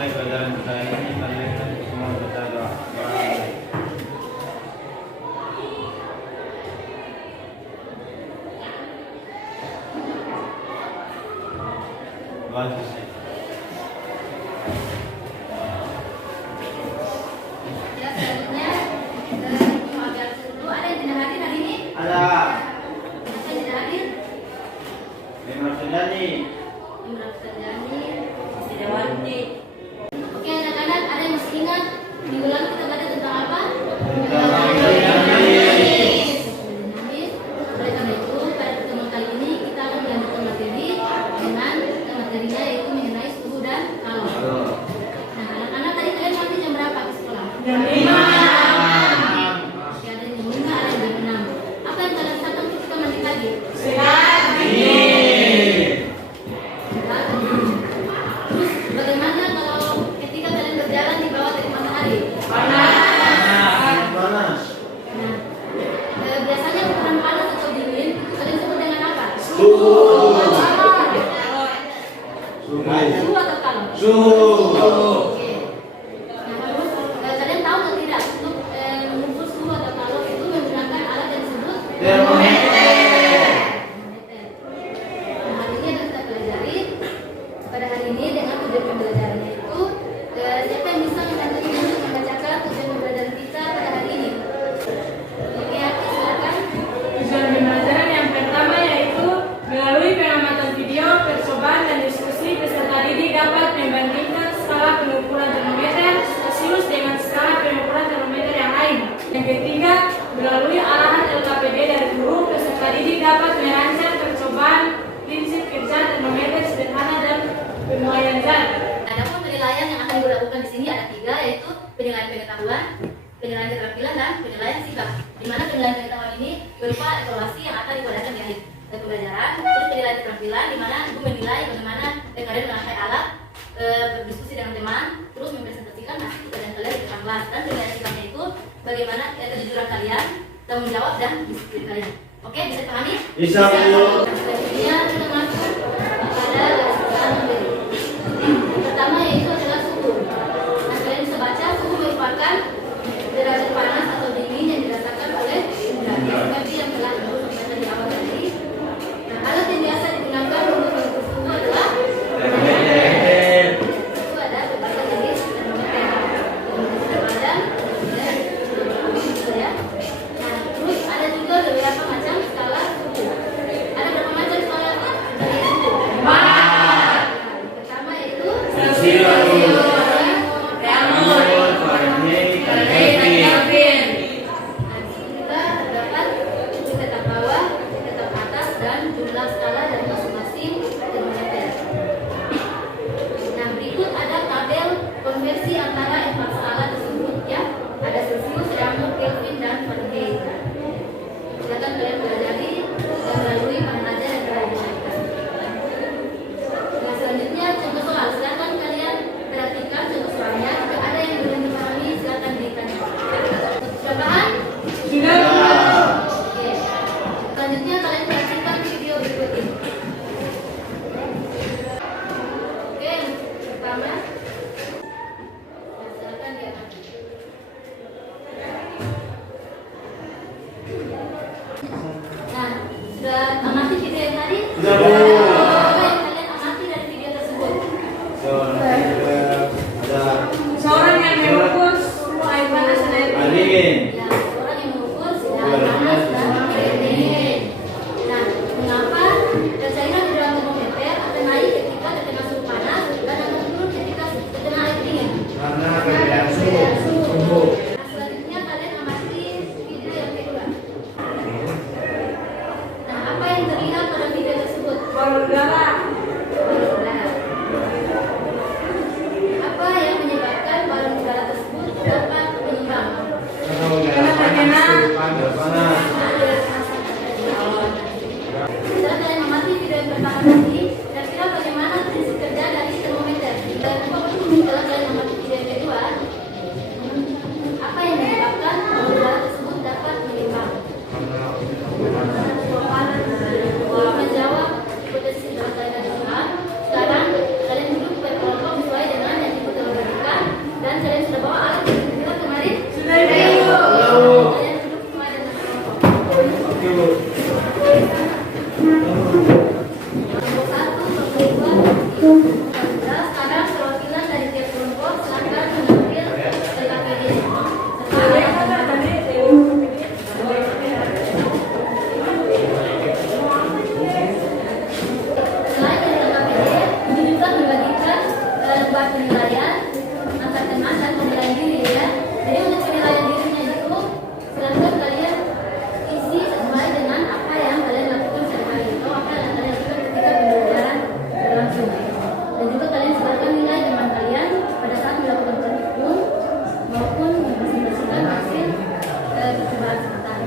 mulai pelajaran kita ini kalian kan semua berjaga baik. Bagus sih. Ya, selanjutnya pemagang dulu ada yang tidak hadir hari ini? Ada. Siapa yang tidak hadir? Memang Suryani. Imran Sarjani, Dewanti. Oke anak-anak, ada yang masih ingat minggu lalu kita belajar tentang apa? Dinamis. Oleh karena itu, pada pertemuan kali ini kita akan melanjutkan materi dengan materinya yaitu mengenai suhu dan kalor. Nah, anak-anak tadi kalian mandi jam berapa di sekolah? Jam 5. Oke, ada yang jam 5, ada yang jam 6. Apa yang kalian rasakan ketika mandi pagi? Terus bagaimana kalau ketika kalian berjalan di bawah terik matahari? Panas. Nah, biasanya ukuran panas atau dingin itu kalian sebut dengan apa? Suhu. Suhu atau kalor? Suhu. Oke. Nah, terus kalian tahu atau tidak untuk mengukur suhu atau kalor itu menggunakan alat yang disebut Termometer. Nah, hari ini akan kita pelajari. Pada hari ini dengan tujuan pembelajarannya itu, siapa yang bisa membantu Ibu untuk membacakan tujuan pembelajaran kita pada hari ini? Oke, Aki, silakan. Tujuan pembelajaran yang pertama yaitu melalui pengamatan video, percobaan dan diskusi peserta didik dapat membandingkan skala pengukuran termometer Celsius dengan skala pengukuran termometer yang lain. Yang ketiga, melalui arahan LKPD dari guru, peserta didik dapat merancang percobaan prinsip kerja termometer sederhana dan penilaian jarak. Adapun penilaian yang akan dilakukan di sini ada 3, yaitu penilaian pengetahuan, penilaian keterampilan, dan penilaian sikap. Di mana penilaian pengetahuan ini berupa evaluasi yang akan diperlihatkan di akhir pembelajaran. Terus penilaian keterampilan di mana ibu menilai bagaimana kalian memakai alat, berdiskusi dengan teman, terus mempresentasikan hasil kalian di depan kelas. Dan penilaian sikapnya itu bagaimana kejujuran kalian, tanggung jawab dan disiplin kalian. Oke, bisa dipahami? Bisa, Bu. Selanjutnya kita masuk pada kesukaan materi. Yang pertama yaitu adalah suhu. Nah, kalian bisa baca suhu merupakan derajat panas atau dingin yang dirasakan oleh udara. Seperti yang telah ibu sampaikan di awal tadi. Nah, alat yang biasa digunakan untuk mengukur suhu adalah Termometer. itu ada beberapa jenis termometer. Termometer badan, dan gitu ya. Nah, terus ada juga beberapa macam skala suhu. Ada berapa macam skala? buat penilaian antar teman dan penilaian diri ya. Jadi untuk penilaian dirinya itu silakan kalian isi sesuai dengan apa yang kalian lakukan sehari-hari atau apa yang kalian lakukan ketika pembelajaran berlangsung. Dan juga kalian sebarkan nilai teman kalian pada saat melakukan praktikum maupun mempresentasikan hasil percobaan sebentar.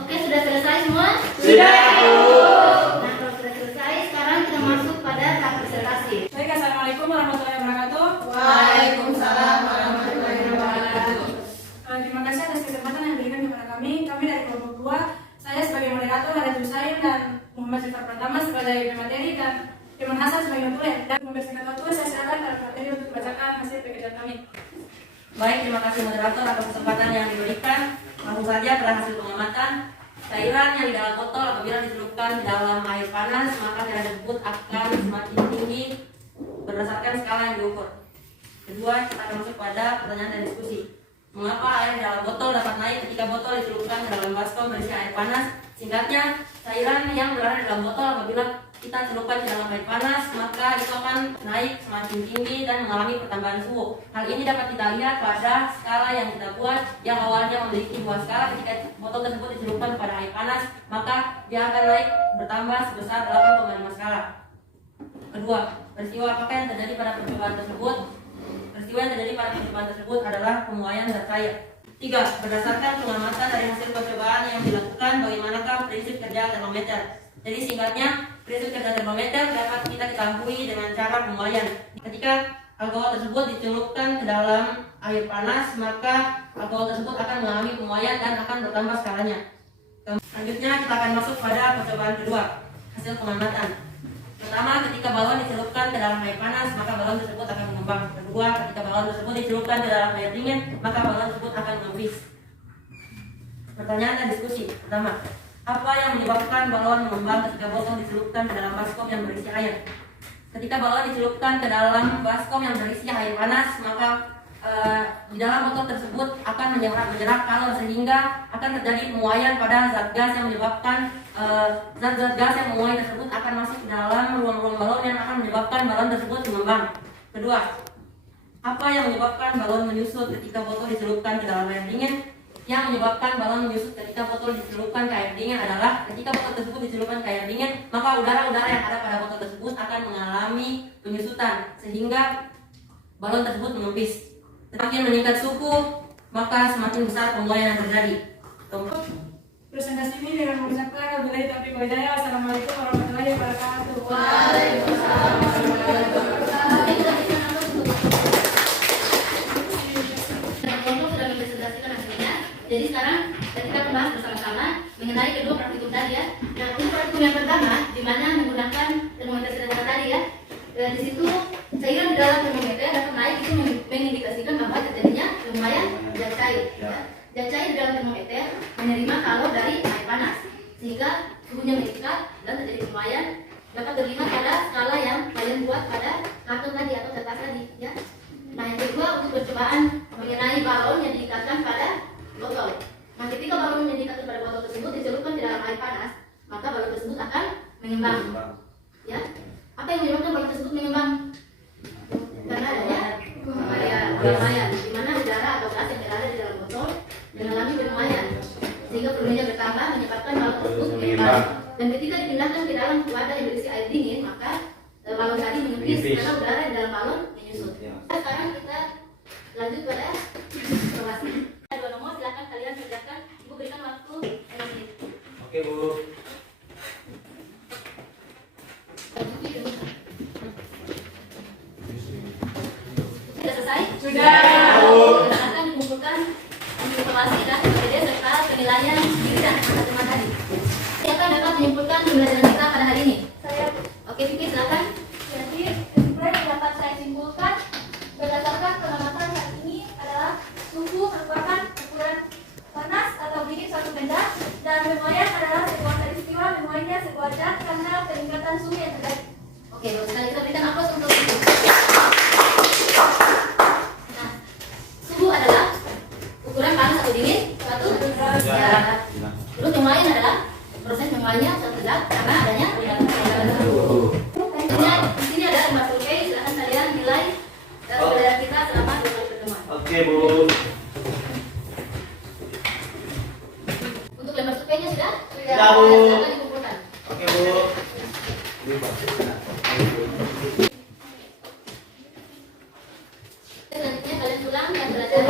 Oke, sudah selesai semua? Sudah. Nah, kalau sudah selesai, sekarang kita masuk pada tahap presentasi. Baik, assalamualaikum warahmatullahi wabarakatuh. Waalaikumsalam warahmatullahi wabarakatuh. Terima kasih atas kesempatan yang diberikan kepada kami. Kami dari kelompok 2, saya sebagai moderator Haris Husain dan Muhammad Sifar Pratama sebagai pemateri dan Iman Hasan sebagai penulis. Dan membersihkan waktu, saya silakan para pemateri untuk membacakan hasil pekerjaan kami. Baik, terima kasih moderator atas kesempatan yang diberikan. Langsung saja pada hasil pengamatan. Cairan yang di dalam botol apabila dicelupkan di dalam air panas, maka cairan tersebut akan semakin tinggi berdasarkan skala yang diukur. Kedua, kita akan masuk pada pertanyaan dan diskusi. Mengapa air di dalam botol dapat naik ketika botol dicelupkan ke dalam baskom berisi air panas? Singkatnya, cairan yang berada di dalam botol apabila kita celupkan ke dalam air panas, maka itu akan naik semakin tinggi dan mengalami pertambahan suhu. Hal ini dapat kita lihat pada skala yang kita buat, yang awalnya memiliki 2 skala. Ketika botol tersebut dicelupkan pada air panas, maka dia akan naik bertambah sebesar 8,5 skala. Kedua, peristiwa apakah yang terjadi pada percobaan tersebut? Peristiwa yang terjadi pada percobaan tersebut adalah pemuaian zat cair. 3. Berdasarkan pengamatan dari hasil percobaan yang dilakukan, bagaimanakah prinsip kerja termometer? Jadi singkatnya, prinsip kerja termometer dapat kita ketahui dengan cara pemuaian. Ketika alkohol tersebut dicelupkan ke dalam air panas, maka alkohol tersebut akan mengalami pemuaian dan akan bertambah skalanya. Selanjutnya kita akan masuk pada percobaan kedua, hasil pengamatan. Pertama, ketika balon dicelupkan ke dalam air panas, maka balon tersebut akan mengembang. Kedua, ketika balon tersebut dicelupkan ke dalam air dingin, maka balon tersebut akan mengembis. Pertanyaan dan diskusi. Pertama, apa yang menyebabkan balon mengembang ketika botol dicelupkan ke dalam baskom yang berisi air? Ketika balon dicelupkan ke dalam baskom yang berisi air panas, maka di dalam botol tersebut akan menyerap kalor sehingga akan terjadi pemuaian pada zat gas yang menyebabkan zat-zat gas yang memuai tersebut akan masuk ke dalam ruang-ruang balon yang akan menyebabkan balon tersebut mengembang. Kedua, apa yang menyebabkan balon menyusut ketika botol dicelupkan ke dalam air dingin? Yang menyebabkan balon menyusut ketika botol dicelupkan ke air dingin adalah ketika botol tersebut dicelupkan ke air dingin, maka udara-udara yang ada pada botol tersebut akan mengalami penyusutan sehingga balon tersebut mengembis. Semakin meningkat suhu, maka semakin besar pemuaian yang terjadi. Presentasi ini dengan mengucapkan wabillahi taufiq wal hidayah. Assalamualaikum warahmatullahi wabarakatuh. Waalaikumsalam warahmatullahi wabarakatuh. Kelompok sudah mempresentasikan hasilnya. Jadi sekarang kita membahas bersama-sama mengenai kedua praktikum tadi ya. Nah, untuk praktikum yang pertama, di mana menggunakan termometer sederhana tadi ya. Di situ cairan di dalam termometer dapat naik itu mengindikasikan bahwa terjadinya pemuaian zat cair. Ya. Zat cair di dalam termometer menerima kalor dari air panas sehingga suhunya meningkat dan terjadi pemuaian dapat terlihat pada skala yang kalian buat pada karton tadi atau kertas tadi ya. Nah, yang kedua untuk percobaan mengenai balon yang diikatkan pada botol. Nah, ketika balon yang diikatkan pada botol tersebut dicelupkan ke dalam air panas, maka balon tersebut akan mengembang. Ya. Apa yang menyebabkan balon tersebut mengembang? Karena adanya pemuaian, di mana udara atau gas yang berada di dalam botol mengalami pemuaian sehingga volumenya bertambah menyebabkan balon tersebut mengembang. Dan ketika dipindahkan ke dalam wadah yang berisi air dingin, maka balon tadi mengembis karena udara di dalam balon menyusut. Sekarang kita lanjut pada evaluasi. Dua nomor, silakan kalian kerjakan. Ibu berikan waktu 5 menit. Oke, Bu. Sudah selesai? Sudah. Silakan dikumpulkan evaluasi dan PPD serta penilaian diri dan teman-teman tadi. Siapa yang dapat menyimpulkan pembelajaran kita pada hari ini? Saya. Oke, Vicky, silakan. Jadi, kesimpulan yang dapat saya simpulkan berdasarkan pengamatan saat ini adalah suhu merupakan ukuran panas atau dingin suatu benda dan pemuaian adalah sebuah peristiwa memuainya sebuah zat karena peningkatan suhu yang terjadi. Oke, bagus sekali. Kita berikan aplaus untuk itu. Nah, suhu adalah ukuran panas atau dingin suatu zat. Terus pemuaian adalah proses memuainya suatu zat karena adanya peningkatan suhu. Di sini ada 5 survei, silakan kalian nilai pembelajaran kita selama 2 kali pertemuan. Oke, Bu. Untuk lembar surveinya sudah? Sudah, Bu. Silakan dikumpulkan. Oke, Bu. Selanjutnya kalian ulang dan belajar